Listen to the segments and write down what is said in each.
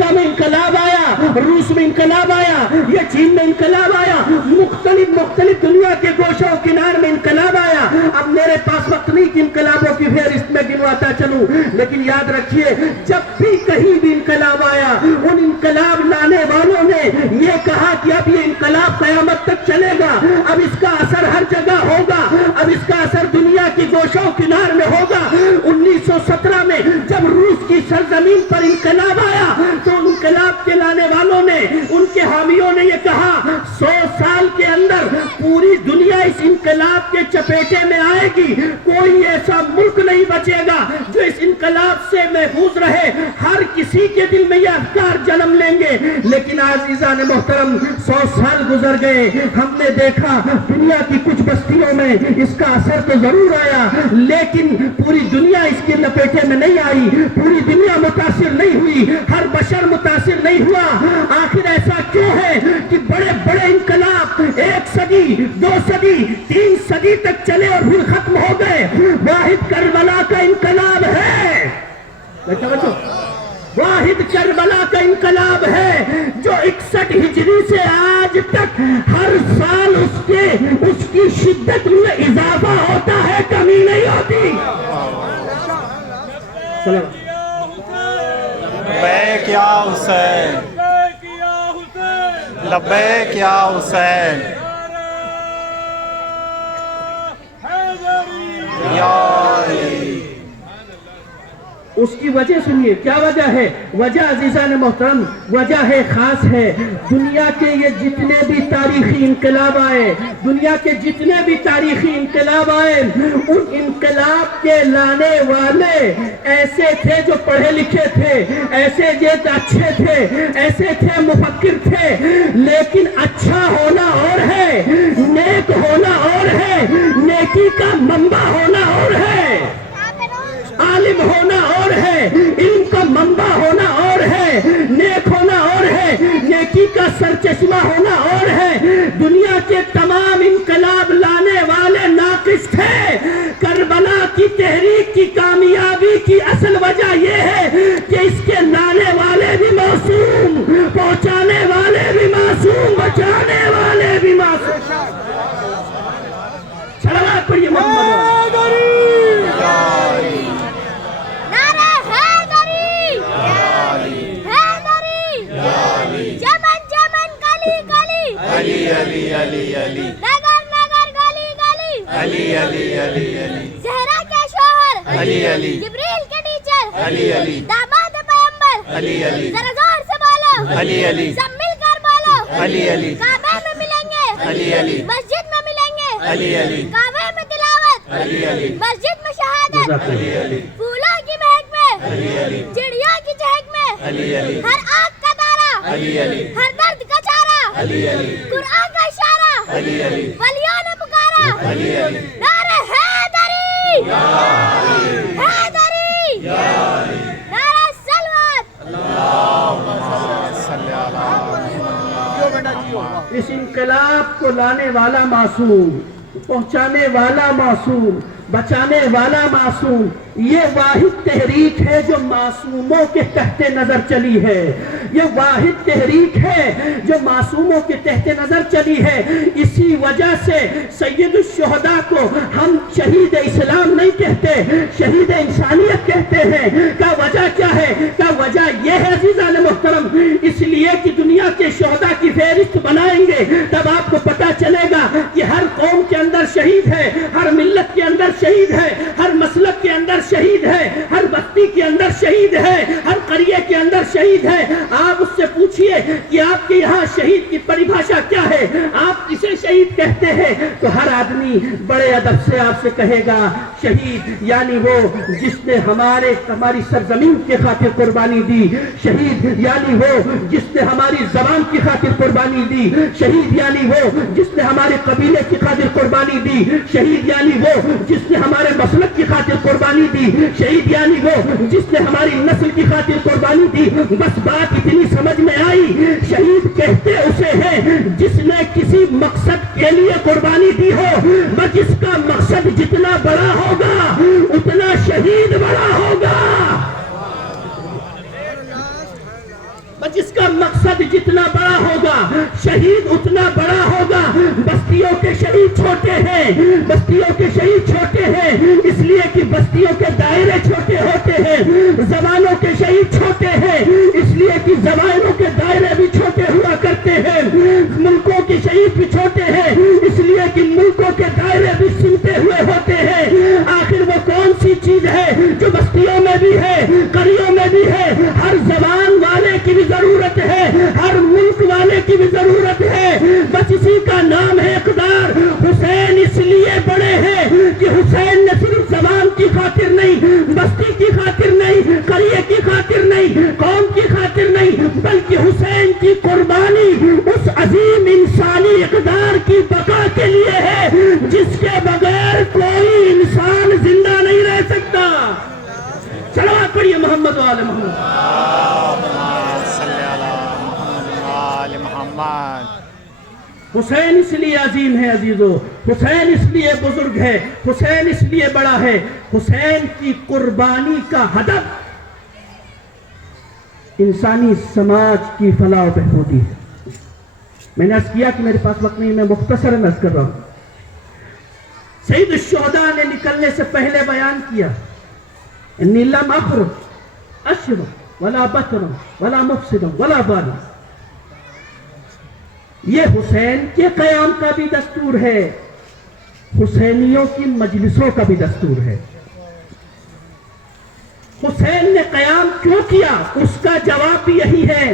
امریکہ میں انقلاب آیا، روس میں انقلاب آیا، یہ چین میں انقلاب آیا، مختلف دنیا کے گوشوں کنار میں انقلاب آیا۔ اب میرے پاس وقت نہیں کہ انقلابوں کی فہرست میں گنواتا چلوں، لیکن یاد رکھیے جب بھی کہیں بھی انقلاب آیا ان انقلاب لانے والوں نے یہ کہا کہ اب یہ انقلاب قیامت تک چلے گا، اب اس کا اثر ہر جگہ ہوگا، اب اس کا اثر دنیا کی گوشوں کنار میں ہوگا۔ 1917 میں جب روس کی سرزمین پر انقلاب آیا تو انقلاب کے لانے والوں نے، ان کے حامیوں نے یہ کہا 100 سال کے اندر پوری دنیا اس انقلاب کے چپیٹے میں آئے گی، کوئی ایسا ملک نہیں بچے گا جو اس انقلاب سے محفوظ رہے، ہر کسی کے دل میں یہ افکار جنم لیں گے۔ لیکن عزیزان محترم 100 سال گزر گئے، ہم نے دیکھا دنیا کی کچھ بستیوں میں اس کا اثر تو ضرور آیا لیکن پوری دنیا اس کے لپیٹے میں نہیں آئی، پوری دنیا متاثر نہیں ہوئی، ہر بشر متاثر نہیں ہوا۔ آخر ایسا کیوں ہے کہ بڑے بڑے انقلاب 1 صدی 2 صدی 3 صدی تک چلے اور پھر ختم ہو گئے؟ واحد کربلا کا انقلاب ہے، واحد کربلا کا انقلاب ہے جو 61 ہجری سے آج تک ہر سال اس کی شدت میں اضافہ ہوتا ہے، کمی نہیں ہوتی۔ لبیک یا حسین، لبیک یا حسین، یا علی۔ اس کی وجہ سنیے، کیا وجہ ہے؟ وجہ عزیزان محترم وجہ ہے، خاص ہے۔ دنیا کے یہ جتنے بھی تاریخی انقلاب آئے، دنیا کے جتنے بھی تاریخی انقلاب آئے، ان انقلاب کے لانے والے ایسے تھے جو پڑھے لکھے تھے، ایسے جو اچھے تھے، ایسے تھے مفکر تھے، لیکن اچھا ہونا اور ہے، نیک ہونا اور ہے، نیکی کا منبع ہونا اور ہے، عالم ہونا اور ہے، علم کا منبع ہونا اور ہے، نیک ہونا اور ہے، نیکی کا سرچشمہ ہونا اور ہے۔ دنیا کے تمام انقلاب لانے والے ناقص تھے۔ کربلا کی تحریک کی کامیابی کی اصل وجہ یہ ہے کہ اس کے لانے والے بھی معصوم، پہنچانے والے بھی معصوم، بچانے والے بھی معصوم۔ صلوات پڑھیے محمد۔ علی علی علی علی، نگر نگر گلی گلی، علی علی علی علی، زہرا کے شوہر، علی علی، جبریل کے ٹیچر، علی علی، داماد پیغمبر، علی علی، ذرا زور سے بولو، علی علی، سب مل کر بولو، علی علی، کعبے میں ملیں گے، علی علی، مسجد میں ملیں گے، علی علی، کعبے میں تلاوت، علی علی، مسجد میں شہادت، علی علی، پھولوں کی مہک میں، علی علی، چڑیوں کی چہک میں، علی علی، ہر آنکھ کا تارا، علی علی، ہر درد کا چارہ، علی علی، قرآن کا اشارہ، علی علی، ولیوں نے پکارا، علی علی، نعرہ حیدری، حیدری، نعرہ سلوات۔ صلی اللہ۔ اس انقلاب کو لانے والا معصوم، پہنچانے والا معصوم، بچانے والا معصوم، یہ واحد تحریک ہے جو معصوموں کے تحت نظر چلی ہے، یہ واحد تحریک ہے جو معصوموں کے تحت نظر چلی ہے۔ اسی وجہ سے سید الشہداء کو ہم شہید اسلام نہیں کہتے، شہید انسانیت کہتے ہیں۔ کا وجہ کیا ہے؟ کا وجہ یہ ہے عزیزان محترم، اس لیے کہ دنیا کے شہداء کی فہرست بنائیں گے تب آپ کو پتہ چلے گا کہ ہر قوم کے اندر شہید ہے، ہر ملت کے اندر شہید ہے، ہر مسلک کے اندر شہید ہے، ہر بستی کے اندر شہید ہے، ہر قریے کے اندر شہید ہے۔ آپ اس سے پوچھئے کہ آپ کے یہاں شہید کی پریبھاشا کیا ہے، آپ کسے شہید کہتے ہیں، تو ہر آدمی بڑے ادب سے آپ سے کہے گا شہید یعنی وہ جس نے ہماری سرزمین کی خاطر قربانی دی، شہید یعنی وہ جس نے ہماری زبان کی خاطر قربانی دی، شہید یعنی وہ جس نے ہمارے قبیلے کی خاطر قربانی دی، شہید یعنی وہ جس نے ہمارے مسلک کی خاطر قربانی دی، شہید یعنی وہ جس نے ہماری نسل کی خاطر قربانی دی۔ بس بات اتنی سمجھ میں آئی، شہید کہتے اسے ہیں جس نے کسی مقصد کے لیے قربانی دی ہو، بس جس کا مقصد جتنا بڑا ہوگا اتنا شہید بڑا ہوگا۔ بس جس کا مقصد جتنا بڑا ہوگا شہید اتنا بڑا ہوگا. بستیوں کے شہید چھوٹے ہیں, بستیوں کے شہید چھوٹے ہیں اس لیے کہ بستیوں کے دائرے چھوٹے ہوتے ہیں. زبانوں کے شہید چھوٹے ہیں اس لیے کہ زبانوں کے دائرے بھی چھوٹے ہوا کرتے ہیں. ملکوں کے شہید بھی چھوٹے ہیں اس لیے کہ ملکوں کے دائرے بھی سمٹے ہوئے ہوتے ہیں. آخر وہ کون سی چیز ہے جو بستیوں میں بھی ہے, قریوں میں بھی ہے, ہر زبان والے کی بھی ضرورت ہے, ہر ملک والے کی بھی ضرورت ہے. بس اسی کا نام ہے اقدار. حسین اس لیے بڑے ہیں کہ حسین نے صرف زبان کی خاطر نہیں, بستی کی خاطر نہیں, قریے کی خاطر نہیں, قوم کی خاطر نہیں, بلکہ حسین کی قربانی اس عظیم انسانی اقدار کی بقا کے لیے ہے جس کے بغیر کوئی انسان زندہ نہیں رہ سکتا. صلوات پڑھیے محمد و آل محمد. صلی اللہ محمد آل محمد. حسین اس لیے عظیم ہے عزیزو, حسین اس لیے بزرگ ہے, حسین اس لیے بڑا ہے. حسین کی قربانی کا ہدف انسانی سماج کی فلاح و بہبودی ہے. میں نے عرض کیا کہ میرے پاس وقت نہیں, میں مختصراً عرض کر رہا ہوں. سید الشہداء نے نکلنے سے پہلے بیان کیا انی لم اخرج اشرا ولا بطرا ولا مفسدا ولا بالا. یہ حسین کے قیام کا بھی دستور ہے, حسینیوں کی مجلسوں کا بھی دستور ہے. حسین نے قیام کیوں کیا اس کا جواب بھی یہی ہے,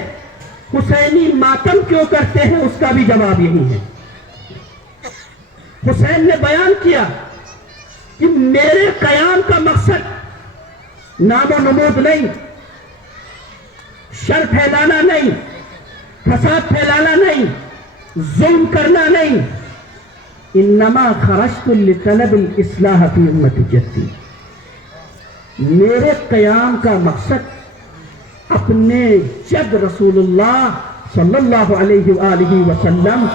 حسینی ماتم کیوں کرتے ہیں اس کا بھی جواب یہی ہے. حسین نے بیان کیا کہ میرے قیام کا مقصد نام و نمود نہیں, شر پھیلانا نہیں, فساد پھیلانا نہیں, ظلم کرنا نہیں. انما خرجت لطلب الاصلاح فی امت جدی. میرے قیام کا مقصد اپنے جد رسول اللہ صلی اللہ علیہ وآلہ وسلم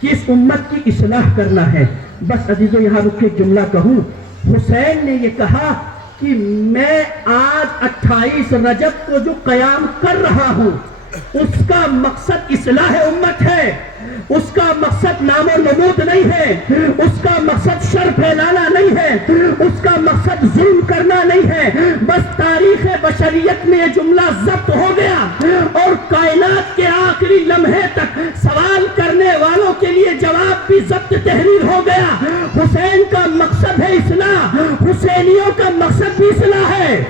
کی اس امت کی اصلاح کرنا ہے. بس عزیزو یہاں رک کے جملہ کہوں, حسین نے یہ کہا کہ میں آج 28 رجب کو جو قیام کر رہا ہوں اس کا مقصد اصلاح امت ہے, اس کا مقصد نام و نمود نہیں ہے, اس کا مقصد شر پھیلانا نہیں ہے, اس کا مقصد ظلم کرنا نہیں ہے. بس تاریخ بشریت میں یہ جملہ ضبط ہو گیا اور کائنات کے آخری لمحے تک سوال کرنے والوں کے لیے جواب بھی ضبط تحریر ہو گیا. حسین کا مقصد ہے اصلاح, حسینیوں کا مقصد بھی اصلاح ہے.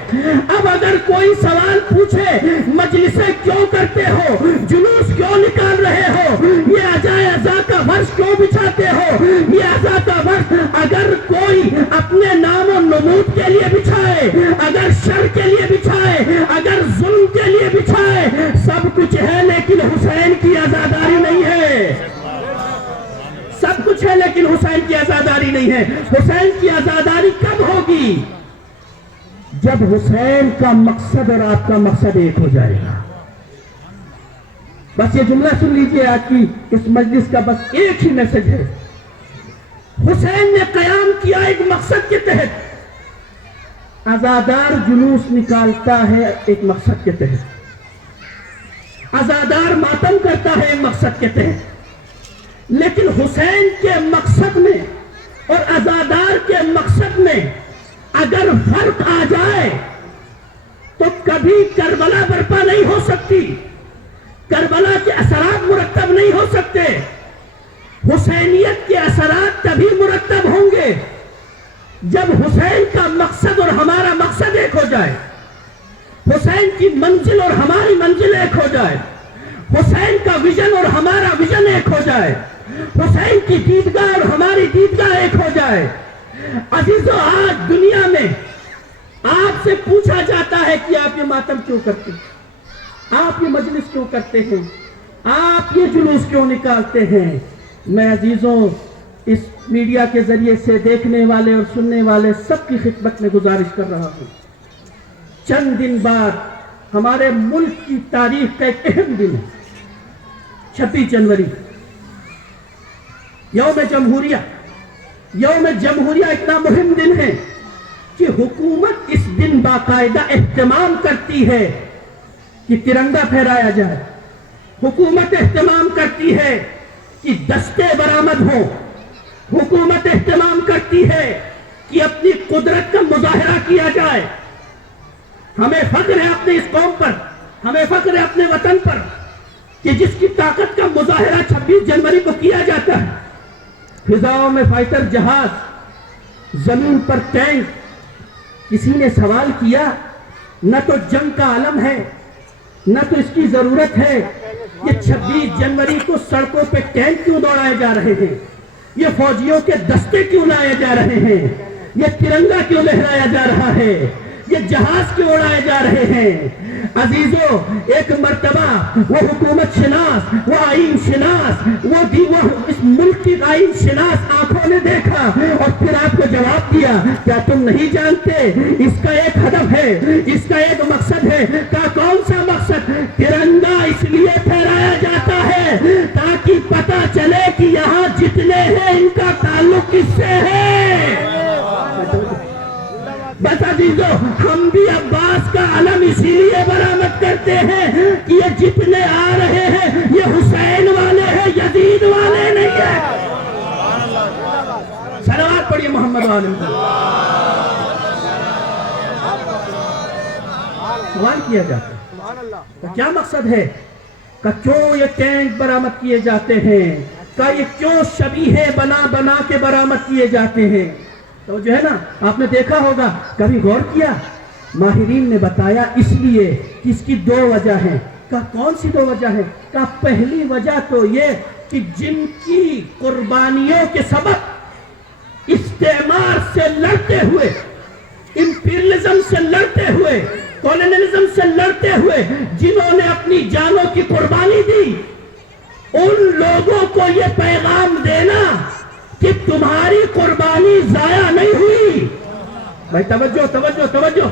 اب اگر کوئی سوال پوچھے مجلسیں کیوں کرتے ہو, جلوس کیوں نکال رہے ہو, یہ ازا کا فرش کیوں بچھاتے ہو, یہ ازا کا فرش اگر کوئی اپنے نام و نمود کے لیے بچھائے, اگر شر کے لیے بچھائے, اگر ظلم کے لیے بچھائے, سب کچھ ہے لیکن حسین کی عزاداری نہیں ہے. سب کچھ ہے لیکن حسین کی عزاداری نہیں ہے. حسین کی عزاداری کب ہوگی؟ جب حسین کا مقصد اور آپ کا مقصد ایک ہو جائے گا. بس یہ جملہ سن لیجئے, آج کی اس مجلس کا بس ایک ہی میسج ہے. حسین نے قیام کیا ایک مقصد کے تحت, عزادار جلوس نکالتا ہے ایک مقصد کے تحت, عزادار ماتم کرتا ہے ایک مقصد کے تحت. لیکن حسین کے مقصد میں اور عزادار کے مقصد میں اگر فرق آ جائے تو کبھی کربلا برپا نہیں ہو سکتی, کربلا کے اثرات مرتب نہیں ہو سکتے. حسینیت کے اثرات تبھی مرتب ہوں گے جب حسین کا مقصد اور ہمارا مقصد ایک ہو جائے, حسین کی منزل اور ہماری منزل ایک ہو جائے, حسین کا ویژن اور ہمارا ویژن ایک ہو جائے, حسین کی دیدگاہ اور ہماری دیدگاہ ایک ہو جائے. عزیزو, آج دنیا میں آپ سے پوچھا جاتا ہے کہ آپ یہ ماتم کیوں کرتے ہیں, آپ یہ مجلس کیوں کرتے ہیں, آپ یہ جلوس کیوں نکالتے ہیں. میں عزیزوں اس میڈیا کے ذریعے سے دیکھنے والے اور سننے والے سب کی خدمت میں گزارش کر رہا ہوں, چند دن بعد ہمارے ملک کی تاریخ کا ایک اہم دن ہے, 26 جنوری, یوم جمہوریہ. یوم جمہوریہ اتنا مہم دن ہے کہ حکومت اس دن باقاعدہ اہتمام کرتی ہے کہ ترنگا پھہرایا جائے، حکومت اہتمام کرتی ہے کہ دستے برآمد ہوں، حکومت اہتمام کرتی ہے کہ اپنی قدرت کا مظاہرہ کیا جائے۔ ہمیں فخر ہے اپنے اس قوم پر، ہمیں فخر ہے اپنے وطن پر کہ جس کی طاقت کا مظاہرہ 26 جنوری کو کیا جاتا ہے۔ فضاؤں میں فائٹر جہاز، زمین پر ٹینک۔ کسی نے سوال کیا نہ تو جنگ کا عالم ہے نہ تو اس کی ضرورت ہے، یہ 26 جنوری کو سڑکوں پہ ٹینک کیوں دوڑائے جا رہے ہیں، یہ فوجیوں کے دستے کیوں لائے جا رہے ہیں، یہ ترنگا کیوں لہرایا جا رہا ہے، یہ جہاز کیوں اڑائے جا رہے ہیں؟ عزیزو، ایک مرتبہ وہ حکومت شناس، وہ آئین شناس، وہ اس ملک کی آئین شناس آنکھوں نے دیکھا اور پھر آپ کو جواب دیا، کیا تم نہیں جانتے اس کا ایک ہدف ہے، اس کا ایک مقصد ہے؟ کون سا مقصد؟ ترنگا اس لیے پھہرایا جاتا ہے تاکہ پتہ چلے کہ یہاں جتنے ہیں ان کا تعلق کس سے ہے۔ بس عزیزو، ہم بھی عباس کا علم اسی لیے برآمد کرتے ہیں کہ یہ جتنے آ رہے ہیں یہ حسین والے ہیں، یزید والے نہیں ہیں۔ صلوات پڑھیے محمد عالم پر۔ سوال کیا جاتا ہے کہ کیا مقصد ہے، کہ کیوں یہ ٹینک برآمد کیے جاتے ہیں، کہ یہ کیوں شبیہ بنا بنا کے برآمد کیے جاتے ہیں؟ تو جو ہے نا، آپ نے دیکھا ہوگا، کبھی غور کیا؟ ماہرین نے بتایا اس لیے کہ اس کی 2 وجہ ہیں۔ کہ کون سی 2 وجہ ہیں؟ کہ پہلی وجہ تو یہ کہ جن کی قربانیوں کے سبب استعمار سے لڑتے ہوئے، امپیریلزم سے لڑتے ہوئے، کولونیلزم سے لڑتے ہوئے جنہوں نے اپنی جانوں کی قربانی دی، ان لوگوں کو یہ پیغام دینا کہ تمہاری قربانی ضائع نہیں ہوئی۔ بھائی توجہ توجہ توجہ،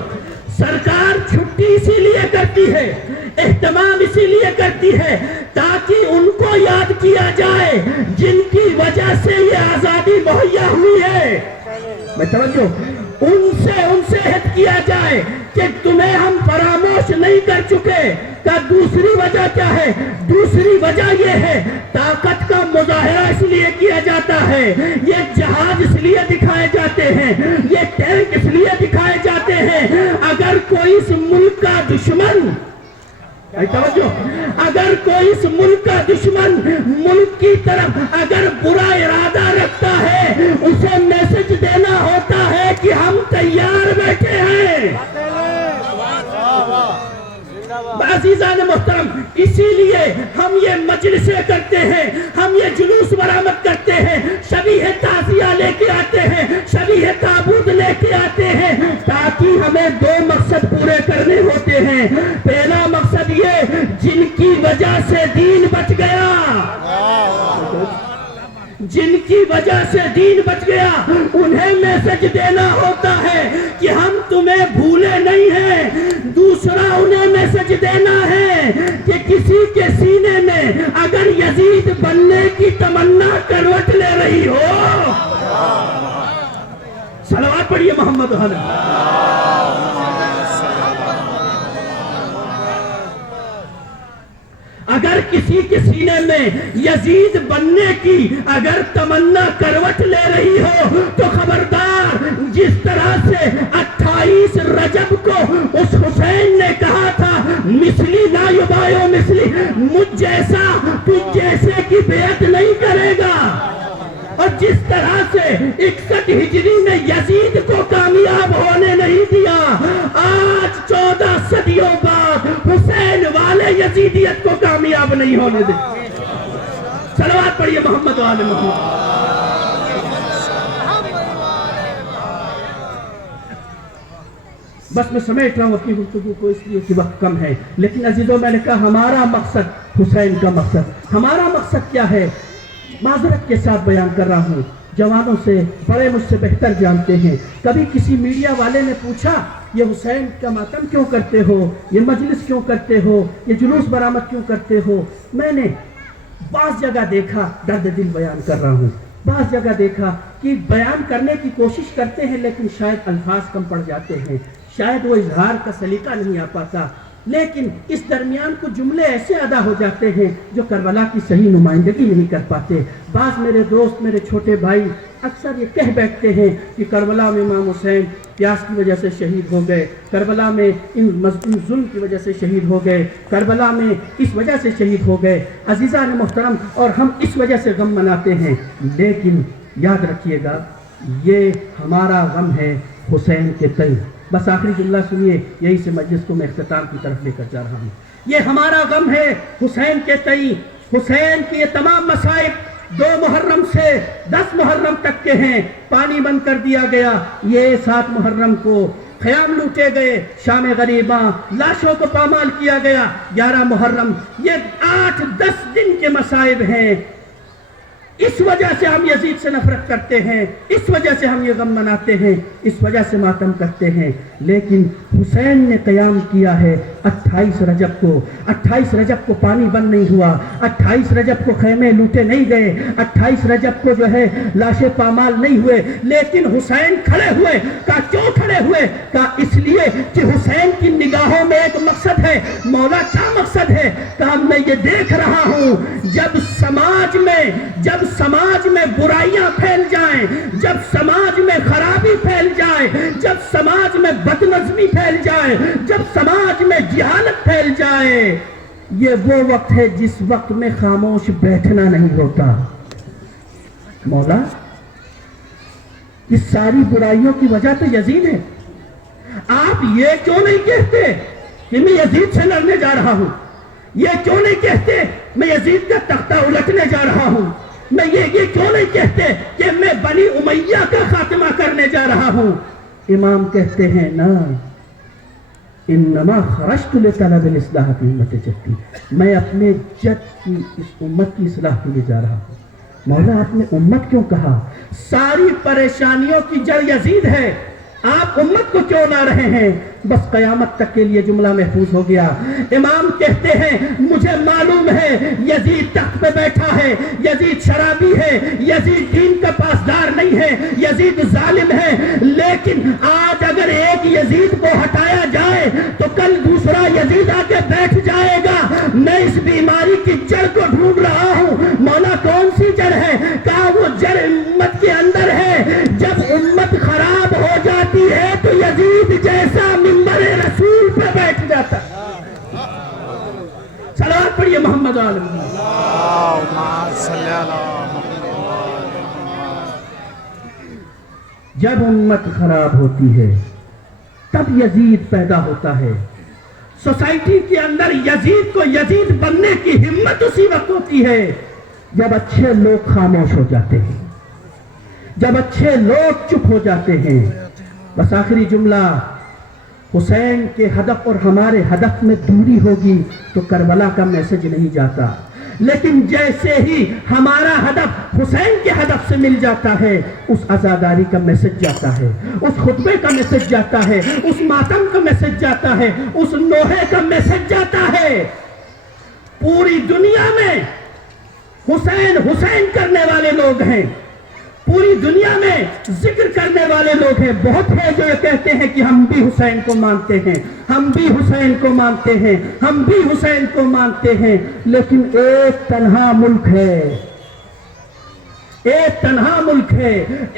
سرکار چھٹی اسی لیے کرتی ہے، اہتمام اسی لیے کرتی ہے تاکہ ان کو یاد کیا جائے جن کی وجہ سے یہ آزادی مہیا ہوئی ہے۔ بھائی توجہ، ان سے عہد کیا جائے کہ تمہیں ہم فراموش نہیں کر چکے۔ کا دوسری وجہ کیا ہے؟ دوسری وجہ یہ ہے، طاقت کا مظاہرہ اس لیے کیا جاتا ہے، یہ جہاز اس لیے دکھائے جاتے ہیں، یہ ٹینک اس لیے دکھائے جاتے ہیں۔ اگر کوئی اس ملک کا دشمن، اگر کوئی اس ملک کا دشمن ملک کی طرف اگر برا ارادہ رکھتا ہے، اسے میسج دینا ہوتا ہے کہ ہم تیار بیٹھے ہیں۔ عزیزان محترم، اسی لیے ہم یہ مجلسیں کرتے ہیں، ہم یہ جلوس برآمد کرتے ہیں، شبیہ تعزیہ لے کے آتے ہیں، شبیہ تابوت لے کے آتے ہیں، تاکہ ہمیں 2 مقصد پورے کرنے ہوتے ہیں۔ پہلا مقصد یہ، جن کی وجہ سے دین بچ گیا، جن کی وجہ سے دین بچ گیا، انہیں میسج دینا ہوتا ہے کہ ہم تمہیں بھولے نہیں ہیں۔ دوسرا انہیں میسج دینا ہے کہ کسی کے سینے میں اگر یزید بننے کی تمنا کروٹ لے رہی ہو، صلوات پڑھیے محمد علیہ۔ اگر کسی کے سینے میں یزید بننے کی اگر تمنا کروٹ لے رہی ہو تو خبردار، جس طرح سے 28 رجب کو اس حسین نے کہا تھا، مثلی لا یبایع مثلی، مجھ جیسا تجھ جیسے کی بیعت نہیں کرے گا، اور جس طرح سے 61 ہجری میں یزید کو کامیاب ہونے نہیں دیا، آج 14 صدیوں بعد حسین والے یزیدیت کو کامیاب نہیں ہونے دے۔ صلوات پڑھیے محمد والے محمد۔ بس میں سمیٹ رہا ہوں اپنی گفتگو کو اس لیے کہ وقت کم ہے، لیکن عزیزوں، میں نے کہا ہمارا مقصد حسین کا مقصد، ہمارا مقصد کیا ہے؟ معذرت کے ساتھ بیان کر رہا ہوں، جوانوں سے بڑے مجھ سے بہتر جانتے ہیں۔ کبھی کسی میڈیا والے نے پوچھا، یہ حسین کا ماتم کیوں کرتے ہو، یہ مجلس کیوں کرتے ہو، یہ جلوس برآمد کیوں کرتے ہو؟ میں نے بعض جگہ دیکھا، درد دل بیان کر رہا ہوں، بعض جگہ دیکھا کہ بیان کرنے کی کوشش کرتے ہیں لیکن شاید الفاظ کم پڑ جاتے ہیں، شاید وہ اظہار کا سلیقہ نہیں آ پاتا، لیکن اس درمیان کچھ جملے ایسے ادا ہو جاتے ہیں جو کربلا کی صحیح نمائندگی نہیں کر پاتے۔ بعض میرے دوست، میرے چھوٹے بھائی اکثر یہ کہہ بیٹھتے ہیں کہ کربلا میں امام حسین پیاس کی وجہ سے شہید ہو گئے، کربلا میں ان ظلم کی وجہ سے شہید ہو گئے، کربلا میں اس وجہ سے شہید ہو گئے۔ عزیزان محترم، اور ہم اس وجہ سے غم مناتے ہیں، لیکن یاد رکھیے گا یہ ہمارا غم ہے حسین کے تئیں۔ بس آخری جملہ سنیے، یہی سے مجلس کو میں اختتام کی طرف لے کر جا رہا ہوں۔ یہ ہمارا غم ہے حسین کے تئیں۔ حسین کی یہ تمام مصائب 2 محرم سے 10 محرم تک کے ہیں، پانی بند کر دیا گیا۔ یہ 7 محرم کو خیام لوٹے گئے، شام غریباں، لاشوں کو پامال کیا گیا۔ 11 محرم، یہ 8-10 دن کے مصائب ہیں۔ اس وجہ سے ہم یزید سے نفرت کرتے ہیں، اس وجہ سے ہم یہ غم مناتے ہیں، اس وجہ سے ماتم کرتے ہیں۔ لیکن حسین نے قیام کیا ہے 28 رجب کو۔ 28 رجب کو پانی بند نہیں ہوا، 28 رجب کو خیمے لوٹے نہیں گئے، 28 رجب کو جو ہے لاشیں پامال نہیں ہوئے، لیکن حسین کھڑے ہوئے۔ کہا کیوں کھڑے ہوئے؟ کہا اس لیے کہ حسین کی نگاہوں میں ایک مقصد ہے۔ مولا کیا مقصد ہے؟ کہا میں یہ دیکھ رہا ہوں جب سماج میں برائیاں پھیل جائیں، جب سماج میں خرابی پھیل جائے، جب سماج میں بدنظمی پھیل جائے، جب سماج میں جہالت پھیل جائے، یہ وہ وقت ہے جس وقت میں خاموش بیٹھنا نہیں ہوتا۔ مولا اس ساری برائیوں کی وجہ تو یزید ہے، آپ یہ کیوں نہیں کہتے کہ میں یزید سے لڑنے جا رہا ہوں؟ یہ کیوں نہیں کہتے میں یزید کا تختہ الٹنے جا رہا ہوں؟ میں یہ کیوں نہیں کہتے کہ میں بنی امیہ کا خاتمہ کرنے جا رہا ہوں؟ امام کہتے ہیں نا، انما خرجت لطلب الاصلاح فی امت جدی، میں اپنے جد کی اس امت کی اصلاح کے لیے جا رہا ہوں۔ مولا آپ نے امت کیوں کہا؟ ساری پریشانیوں کی جڑ یزید ہے، آپ امت کو کیوں لا رہے ہیں؟ بس قیامت تک کے لیے جملہ محفوظ ہو گیا۔ امام کہتے ہیں مجھے معلوم ہے یزید تخت پہ بیٹھا ہے، یزید شرابی ہے، یزید دین کا پاسدار نہیں ہے، یزید ظالم ہے، لیکن آج اگر ایک یزید کو ہٹایا جائے تو کل دوسرا یزید آ کے بیٹھ جائے گا۔ میں اس بیماری کی جڑ کو ڈھونڈ رہا ہوں۔ مولا کون سی جڑ ہے؟ کہا وہ جڑ امت کے اندر ہے۔ جب امت خراب ہو جاتی ہے تو یزید جیسا منبر رسول پہ بیٹھ جاتا ہے۔ صلوات پڑھیے محمد عالم۔ اللہم صلی علی محمد۔ جب امت خراب ہوتی ہے تب یزید پیدا ہوتا ہے۔ سوسائٹی کے اندر یزید کو یزید بننے کی ہمت اسی وقت ہوتی ہے جب اچھے لوگ خاموش ہو جاتے ہیں، جب اچھے لوگ چپ ہو جاتے ہیں۔ بس آخری جملہ، حسین کے ہدف اور ہمارے ہدف میں دوری ہوگی تو کربلا کا میسج نہیں جاتا، لیکن جیسے ہی ہمارا ہدف حسین کے ہدف سے مل جاتا ہے اس عزاداری کا میسج جاتا ہے، اس خطبے کا میسج جاتا ہے، اس ماتم کا میسج جاتا ہے، اس نوحے کا میسج جاتا ہے۔ پوری دنیا میں حسین حسین کرنے والے لوگ ہیں، پوری دنیا میں ذکر کرنے والے لوگ ہیں، بہت ہیں جو یہ کہتے ہیں کہ ہم بھی حسین کو مانتے ہیں، ہم بھی حسین کو مانتے ہیں، ہم بھی حسین کو مانتے ہیں، لیکن ایک تنہا ملک ہے، ایک تنہا ملک ہے،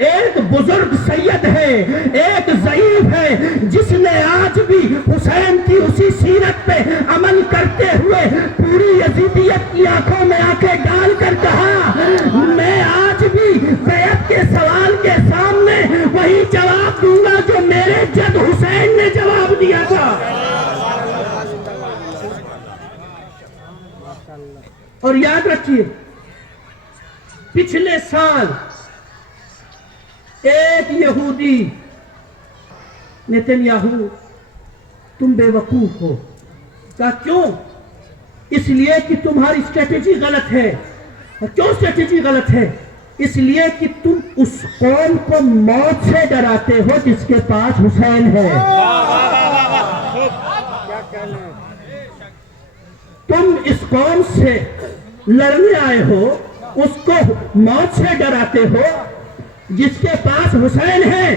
ایک بزرگ سید ہے، ایک ضعیف ہے جس نے آج بھی حسین کی اسی سیرت پہ عمل کرتے ہوئے پوری یزیدیت کی آنکھوں میں آنکھیں ڈال کر کہا میں آج بھی بیعت کے سوال کے سامنے وہی جواب دوں گا جو میرے جد حسین نے جواب دیا تھا۔ اور یاد رکھیے پچھلے سال ایک یہودی نیتنیاہو تم بے وقوف ہو، کہا کیوں؟ اس لیے کہ تمہاری اسٹریٹجی غلط ہے۔ اور کیوں اسٹریٹجی غلط ہے؟ اس لیے کہ تم اس قوم کو موت سے ڈراتے ہو جس کے پاس حسین ہے۔ تم اس قوم سے لڑنے آئے ہو، اس کو موت سے ڈراتے ہو، جس کے پاس حسین ہے،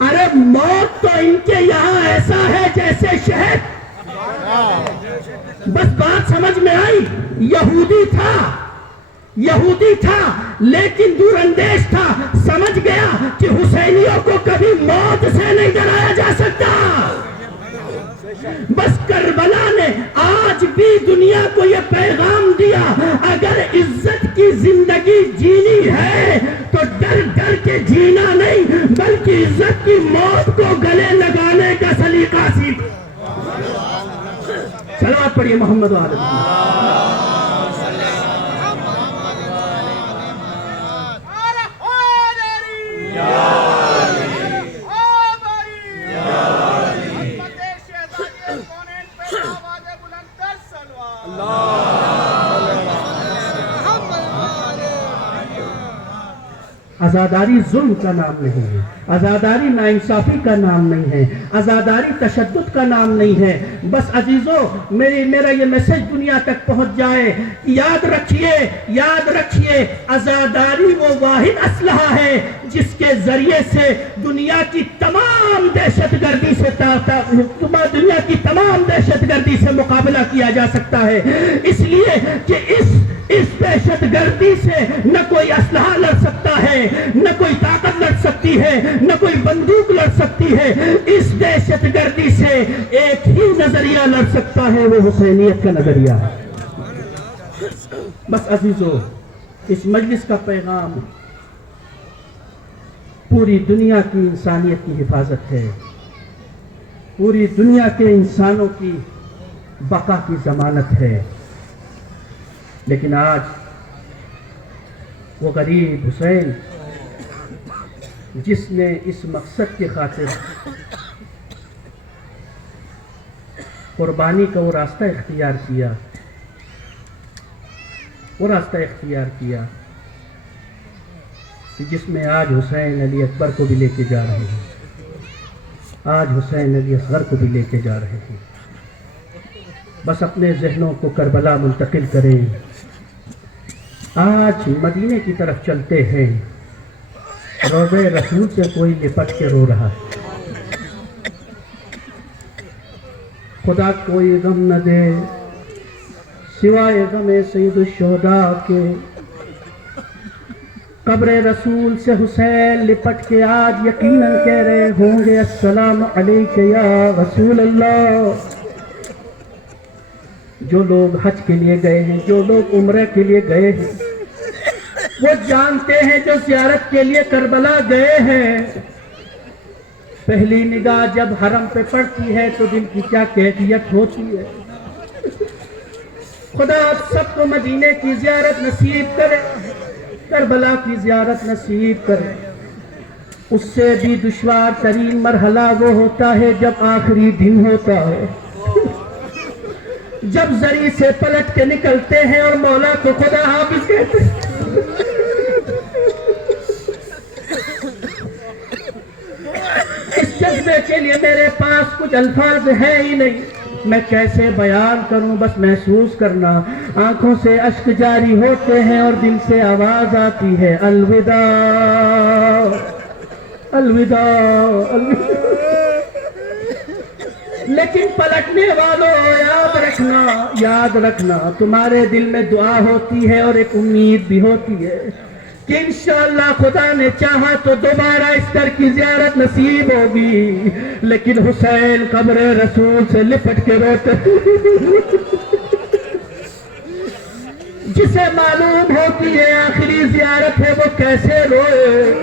ارے موت تو ان کے یہاں ایسا ہے جیسے شہد۔ بس بات سمجھ میں آئی؟ یہودی تھا لیکن دور اندیش تھا، سمجھ گیا کہ حسینیوں کو کبھی موت سے نہیں ڈرایا جا سکتا۔ بس کربلا نے آج بھی دنیا کو یہ پیغام دیا، اگر عزت کی زندگی جینی ہے تو ڈر ڈر کے جینا نہیں، بلکہ عزت کی موت کو گلے لگانے کا سلیقہ سیکھ۔ صلوات پڑھیے محمد و آل محمد۔ آزاداری ظلم کا نام نہیں ہے، آزاداری ناانصافی کا نام نہیں ہے، آزاداری تشدد کا نام نہیں ہے۔ بس عزیزو، میرا یہ میسج دنیا تک پہنچ جائے، یاد رکھیے آزاداری وہ واحد اسلحہ ہے جس کے ذریعے سے دنیا کی تمام دہشت گردی سے مقابلہ کیا جا سکتا ہے، اس لیے کہ اس دہشت گردی سے نہ کوئی اسلحہ لڑ سکتا ہے، نہ کوئی طاقت لڑ سکتی ہے، نہ کوئی بندوق لڑ سکتی ہے۔ اس دہشت گردی سے ایک ہی نظریہ لڑ سکتا ہے، وہ حسینیت کا نظریہ۔ بس عزیزو، اس مجلس کا پیغام پوری دنیا کی انسانیت کی حفاظت ہے، پوری دنیا کے انسانوں کی بقا کی ضمانت ہے۔ لیکن آج وہ غریب حسین جس نے اس مقصد کی خاطر قربانی کا وہ راستہ اختیار کیا کہ جس میں آج حسین علی اکبر کو بھی لے کے جا رہے ہیں، آج حسین علی اصغر کو بھی لے کے جا رہے ہیں۔ بس اپنے ذہنوں کو کربلا منتقل کریں، آج مدینے کی طرف چلتے ہیں، روضہ رسول سے کوئی لپٹ کے رو رہا ہے۔ خدا کوئی غم نہ دے سوائے غم سید الشہداء کے، قبر رسول سے حسین لپٹ کے آج یقیناً کہہ رہے ہوں گے السلام علیک یا رسول اللہ۔ جو لوگ حج کے لیے گئے ہیں، جو لوگ عمرے کے لیے گئے ہیں، وہ جانتے ہیں، جو زیارت کے لیے کربلا گئے ہیں، پہلی نگاہ جب حرم پہ پڑتی ہے تو دل کی کیا کیفیت ہوتی ہے۔ خدا آپ سب کو مدینے کی زیارت نصیب کرے، کربلا کی زیارت نصیب کرے۔ اس سے بھی دشوار ترین مرحلہ وہ ہوتا ہے جب آخری دن ہوتا ہے، جب زری سے پلٹ کے نکلتے ہیں اور مولا کو خدا حافظ کہتے ہیں۔ اس جذبے کے لیے میرے پاس کچھ الفاظ ہیں ہی نہیں، میں کیسے بیان کروں، بس محسوس کرنا۔ آنکھوں سے اشک جاری ہوتے ہیں اور دل سے آواز آتی ہے الوداع الوداع الوداع۔ لیکن پلٹنے والوں یاد رکھنا تمہارے دل میں دعا ہوتی ہے اور ایک امید بھی ہوتی ہے کہ انشاءاللہ خدا نے چاہا تو دوبارہ اس گھر کی زیارت نصیب ہوگی۔ لیکن حسین قبر رسول سے لپٹ کے روتے، جسے معلوم ہوتی ہے آخری زیارت ہے، وہ کیسے روئے۔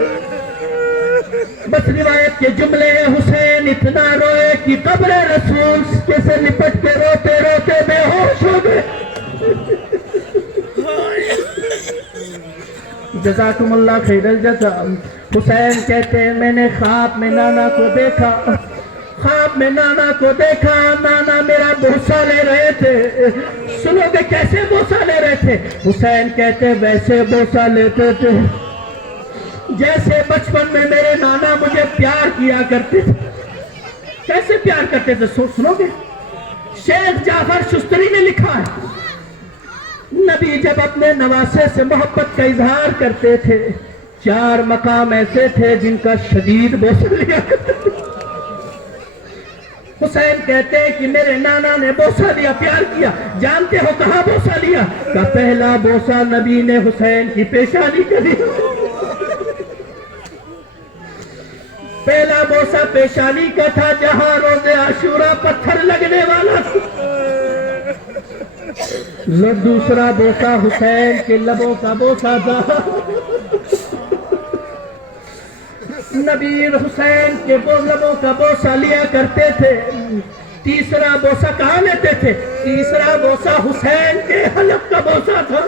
بس روایت کے جملے، حسین اتنا روئے کہ قبر رسول سے لپٹ کے روتے روتے بے ہوش ہو گئے۔ جزاکم اللہ خیر الجزا۔ حسین کہتے ہیں میں نے خواب میں نانا کو دیکھا، نانا میرا بوسہ لے رہے تھے۔ سنو گے کیسے بوسہ لے رہے تھے؟ حسین کہتے ویسے بوسہ لیتے تھے جیسے بچپن میں میرے نانا مجھے پیار کیا کرتے تھے۔ کیسے پیار کرتے تھے سنو گے؟ شیخ جعفر شستری نے لکھا ہے، نبی جب اپنے نواسے سے محبت کا اظہار کرتے تھے، 4 مقام ایسے تھے جن کا شدید بوسہ لیا کرتے تھے۔ حسین کہتے ہیں کہ میرے نانا نے بوسہ لیا، پیار کیا۔ جانتے ہو کہاں بوسہ لیا؟ کہ پہلا بوسہ نبی نے حسین کی پیشانی کا لیا۔ پہلا بوسہ پیشانی کا تھا جہاں روز عاشورہ پتھر لگنے والا تھا۔ دوسرا بوسہ حسین کے لبوں کا بوسہ تھا۔ نبی حسین کے لبوں کا بوسہ لیا کرتے تھے۔ تیسرا بوسہ کہاں لیتے تھے؟ تیسرا بوسہ حسین کے حلق کا بوسہ تھا۔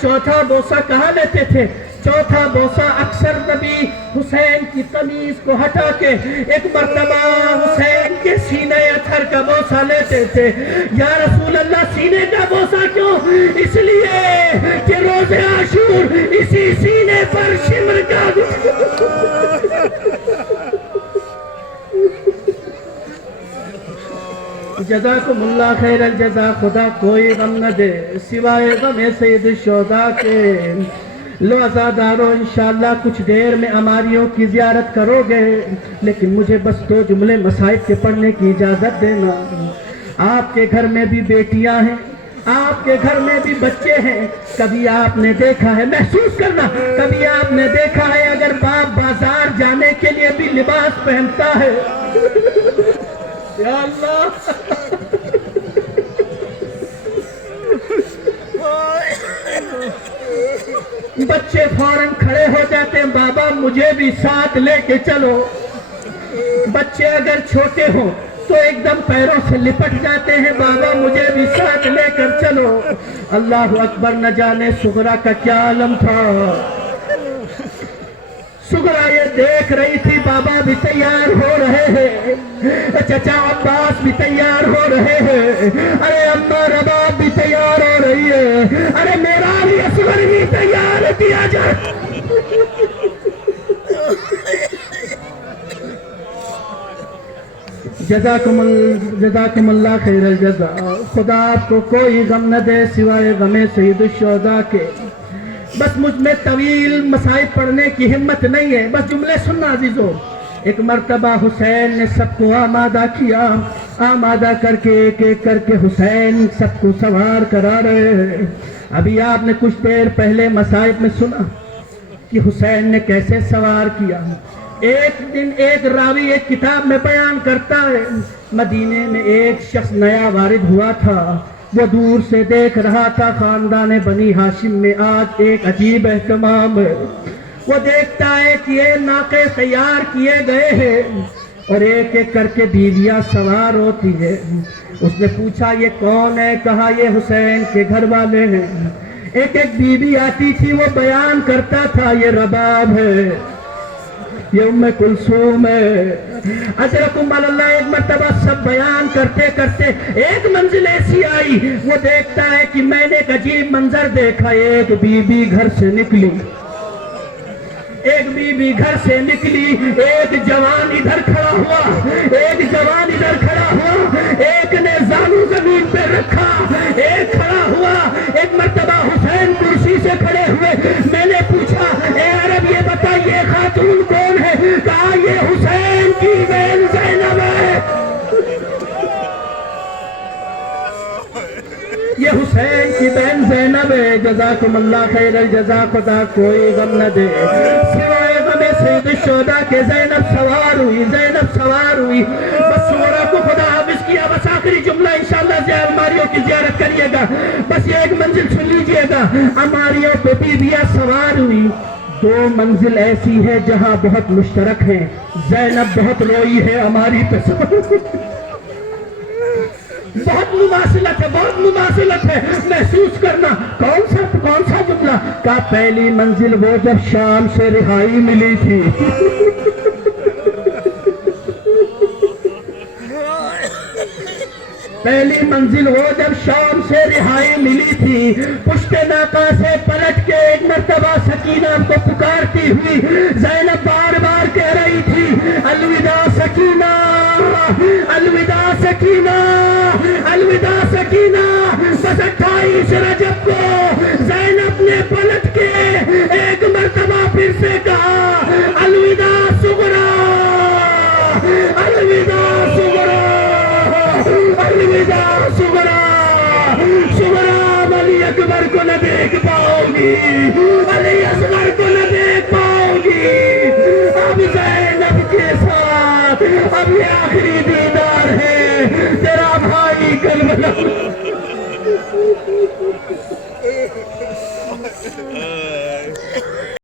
چوتھا بوسہ کہاں لیتے تھے؟ چوتھا بوسہ اکثر نبی حسین کی قمیض کو ہٹا کے ایک مرتبہ حسین کے سینے اتھر کا بوسہ لیتے تھے۔ یا رسول اللہ سینے کا بوسہ کیوں؟ اس لیے کہ روز عاشور اسی سینے پر شمر کا جزاکم اللہ خیر الجزا۔ خدا کوئی غم نہ دے سوائے غم سید الشہداء کے۔ لو عزادارو انشاءاللہ کچھ دیر میں عماریوں کی زیارت کرو گے، لیکن مجھے بس 2 جملے مصائب کے پڑھنے کی اجازت دینا۔ آپ کے گھر میں بھی بیٹیاں ہیں، آپ کے گھر میں بھی بچے ہیں۔ کبھی آپ نے دیکھا ہے، محسوس کرنا، کبھی آپ نے دیکھا ہے اگر باپ بازار جانے کے لیے بھی لباس پہنتا ہے؟ یا اللہ، بچے فوراً کھڑے ہو جاتے ہیں، بابا مجھے بھی ساتھ لے کے چلو۔ بچے اگر چھوٹے ہوں تو ایک دم پیروں سے لپٹ جاتے ہیں، بابا مجھے بھی ساتھ لے کر چلو۔ اللہ اکبر، نہ جانے سغرا کا کیا عالم تھا۔ سغرا یہ دیکھ رہی تھی بابا بھی تیار ہو رہے ہیں، چچا عباس بھی تیار ہو رہے ہیں، ارے اماں رباب بھی تیار ہو رہی ہے، ارے میرا بھی اصغر بھی تیار کیا جائے۔ جزاکم اللہ خیر الجزا۔ خدا آپ کو کوئی غم نہ دے سوائے غم سید الشہداء کے۔ بس مجھ میں طویل مصائب پڑھنے کی ہمت نہیں ہے، بس جملے سننا عزیزو۔ ایک مرتبہ حسین نے سب کو آمادہ کیا، آمادہ کر کے ایک ایک کر کے حسین سب کو سوار کرا رہے ہیں۔ ابھی آپ نے کچھ دیر پہلے مصائب میں سنا کہ حسین نے کیسے سوار کیا۔ ایک دن ایک راوی ایک کتاب میں بیان کرتا ہے، مدینے میں ایک شخص نیا وارد ہوا تھا، وہ دور سے دیکھ رہا تھا خاندان بنی ہاشم میں آج ایک عجیب اہتمام ہے۔ وہ دیکھتا ہے کہ یہ ناقے تیار کیے گئے ہیں اور ایک ایک کر کے بیویاں سوار ہوتی ہے۔ اس نے پوچھا یہ کون ہے؟ کہا یہ حسین کے گھر والے ہیں۔ ایک ایک بیوی آتی تھی، وہ بیان کرتا تھا یہ رباب ہے، یہ ام کلثوم ہے، اجرکم اللہ۔ ایک مرتبہ سب بیان کرتے کرتے ایک منزل ایسی آئی، وہ دیکھتا ہے کہ میں نے ایک عجیب منظر دیکھا۔ ایک بی بی گھر سے نکلی، ایک بی بی گھر سے نکلی، ایک جوان ادھر کھڑا ہوا، ایک جوان ادھر کھڑا ہوا، ایک نے زانو زمین پہ رکھا، ایک کھڑا ہوا۔ ایک مرتبہ حسین کرسی سے کھڑے ہوئے، میں نے پوچھا اے عرب یہ بتا یہ خاتون کون ہے؟ کہا یہ حسین کی بہن زینب ہے، یہ حسین کی بہن زینب ہے۔ جزاکم اللہ خیر الجزا۔ خدا کوئی غم نہ دے سوائے غم سید الشہداء کے۔ زینب سوار ہوئی، زینب سوار ہوئی، بس سورہ کو خدا حافظ کیا۔ بس آخری جملہ انشاءاللہ الماریوں کی زیارت کریے گا، بس یہ ایک منزل سن لیجئے گا۔ الماریوں پہ بیویاں سوار ہوئی۔ 2 منزل ایسی ہے جہاں بہت مشترک ہیں۔ زینب بہت روئی ہے ہماری پہ، بہت مماثلت ہے، بہت مماثلت ہے۔ محسوس کرنا کون سا جملہ؟ کہا پہلی منزل وہ جب شام سے رہائی ملی تھی، پہلی منزل وہ جب شام سے رہائی ملی تھی۔ پشت ناقہ سے پلٹ کے ایک مرتبہ سکینہ کو پکارتی ہوئی زینب بار بار کہہ رہی تھی الوداع سکینہ، الوداع سکینہ، الوداع سکینہ۔ بس 28 رجب کو زینب نے الوداع صغرا، الوداع صغرا، صغرا علی اکبر کو نہ دیکھ پاؤ گی، علی اصغر کو نہ دیکھ پاؤ گی، اب زینب کے ساتھ اب یہ آخری دیدار ہے، تیرا بھائی کربلا